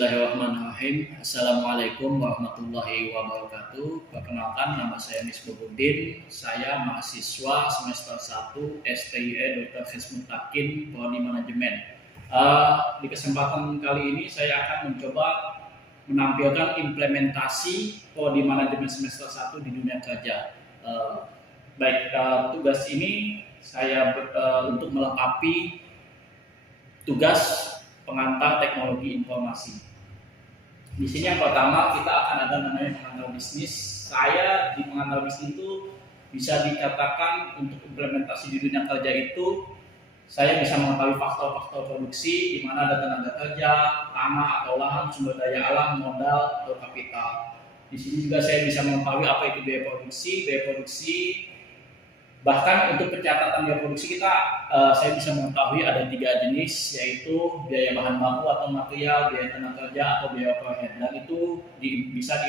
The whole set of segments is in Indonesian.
Bismillahirrahmanirrahim. Assalamualaikum warahmatullahi wabarakatuh. Perkenalkan, nama saya Misbahudin. Saya mahasiswa semester 1 STIE Dr. Hesmut Takin, Prodi Manajemen. Di kesempatan kali ini saya akan mencoba menampilkan implementasi Prodi Manajemen semester 1 di dunia kerja. Tugas ini saya untuk melengkapi tugas pengantar teknologi informasi. Di sini yang pertama kita akan ada namanya pengantar bisnis. Saya di pengantar bisnis itu bisa dikatakan untuk implementasi di dunia kerja itu saya bisa mengetahui faktor-faktor produksi di mana ada tenaga kerja, tanah atau lahan, sumber daya alam, modal atau kapital. Di sini juga saya bisa mengetahui apa itu biaya produksi. Bahkan untuk pencatatan biaya produksi kita, saya bisa mengetahui ada 3 jenis, yaitu biaya bahan baku atau material, biaya tenaga kerja atau biaya overhead, dan itu bisa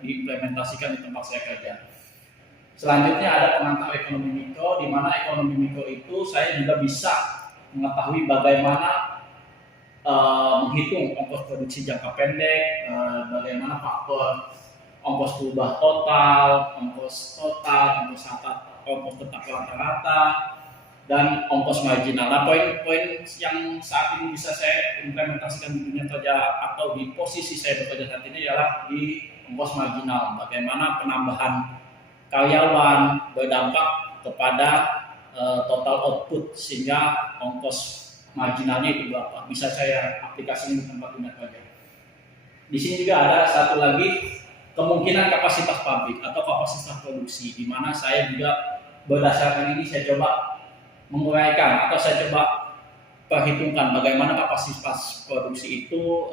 diimplementasikan di tempat saya kerja. Selanjutnya ada pengantar ekonomi mikro, di mana ekonomi mikro itu saya juga bisa mengetahui bagaimana menghitung ongkos produksi jangka pendek, bagaimana faktor ongkos berubah total, ongkos tetap rata-rata, dan ongkos marginal. Nah, poin-poin yang saat ini bisa saya implementasikan di dunia kerja atau di posisi saya bekerja saat ini adalah di ongkos marginal. Bagaimana penambahan karyawan berdampak kepada total output sehingga ongkos marginalnya itu berapa. Bisa saya aplikasikan di tempat dunia kerja. Di sini juga ada satu lagi, kemungkinan kapasitas pabrik atau kapasitas produksi, di mana saya juga berdasarkan ini saya coba menguraikan atau saya coba perhitungkan bagaimana kapasitas produksi itu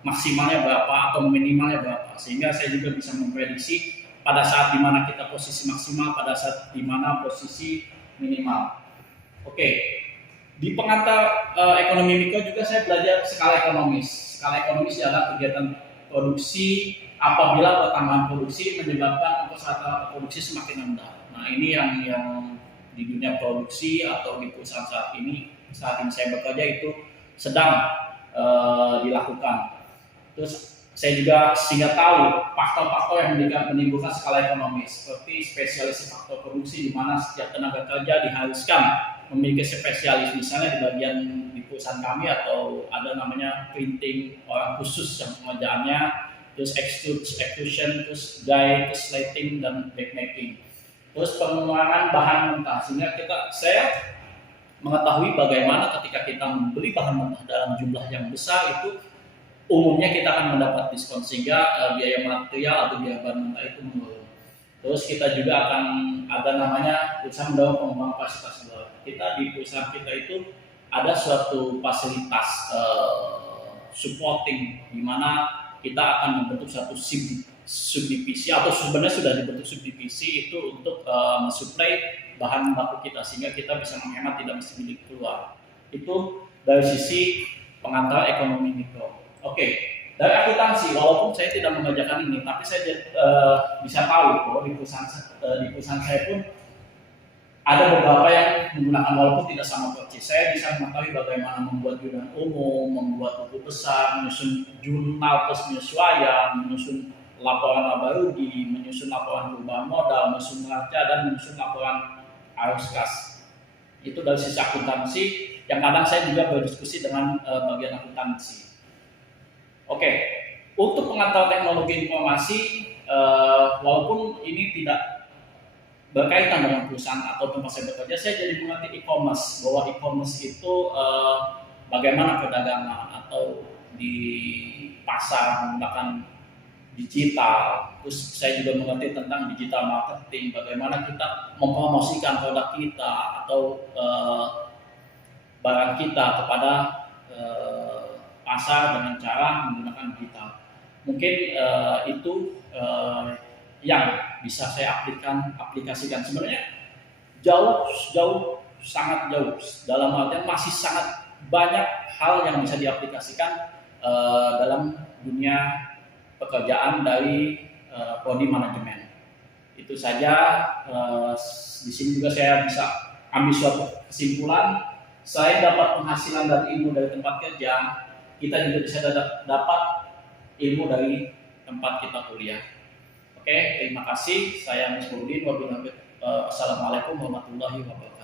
maksimalnya berapa atau minimalnya berapa, sehingga saya juga bisa memprediksi pada saat di mana kita posisi maksimal, pada saat di mana posisi minimal. Oke, di pengantar ekonomi mikro juga saya belajar skala ekonomis. Skala ekonomis adalah kegiatan produksi apabila pertambahan produksi menyebabkan ongkos rata-rata produksi semakin rendah. Nah, ini yang di dunia produksi atau di perusahaan saat ini saya bekerja itu sedang dilakukan. Terus saya juga sehingga tahu faktor-faktor yang menimbulkan skala ekonomis, seperti spesialisasi faktor produksi, di mana setiap tenaga kerja diharuskan memiliki spesialis, misalnya di bagian di perusahaan kami atau ada namanya printing, orang khusus yang pengerjaannya, terus extrusion, terus dye, terus slating, dan backmaking. Terus pengeluaran bahan mentah, sehingga saya mengetahui bagaimana ketika kita membeli bahan mentah dalam jumlah yang besar itu umumnya kita akan mendapat diskon, sehingga biaya material atau biaya bahan mentah itu menurun. Terus kita juga akan ada namanya usaha mendorong pengembangan kapasitas baru. Kita di perusahaan kita itu ada suatu fasilitas supporting, di mana kita akan membentuk satu subdivisi atau sebenarnya sudah dibentuk subdivisi itu untuk mensuplai bahan baku kita, sehingga kita bisa menghemat, tidak mesti beli keluar. Itu dari sisi pengantar ekonomi mikro. Oke, dari akuntansi, walaupun saya tidak mengerjakan ini, tapi saya bisa tahu bahwa di perusahaan saya pun ada beberapa yang menggunakan, walaupun tidak sama persis. Saya bisa mengetahui bagaimana membuat jurnal umum, membuat buku besar, menyusun jurnal penyesuaian, menyusun laporan laba rugi, menyusun laporan perubahan modal, menyusun neraca, dan menyusun laporan arus kas. Itu dari sisi akuntansi, yang kadang saya juga berdiskusi dengan bagian akuntansi. Oke, untuk pengantar teknologi informasi, walaupun ini tidak berkaitan dengan perusahaan atau tempat saya bekerja, saya jadi mengerti e-commerce, bahwa e-commerce itu bagaimana perdagangan atau di pasar menggunakan digital. Terus saya juga mengerti tentang digital marketing, bagaimana kita mempromosikan produk kita atau barang kita kepada pasar dengan cara menggunakan digital. Mungkin itu yang bisa saya aplikasikan. Sebenarnya sangat jauh. Dalam artian masih sangat banyak hal yang bisa diaplikasikan dalam dunia pekerjaan dari prodi manajemen. Itu saja. Di sini juga saya bisa ambil suatu kesimpulan. Saya dapat penghasilan dari ilmu dari tempat kerja kita juga bisa dapat ilmu dari tempat kita kuliah. Oke, terima kasih. Saya Musnudin. Wassalamualaikum warahmatullahi wabarakatuh.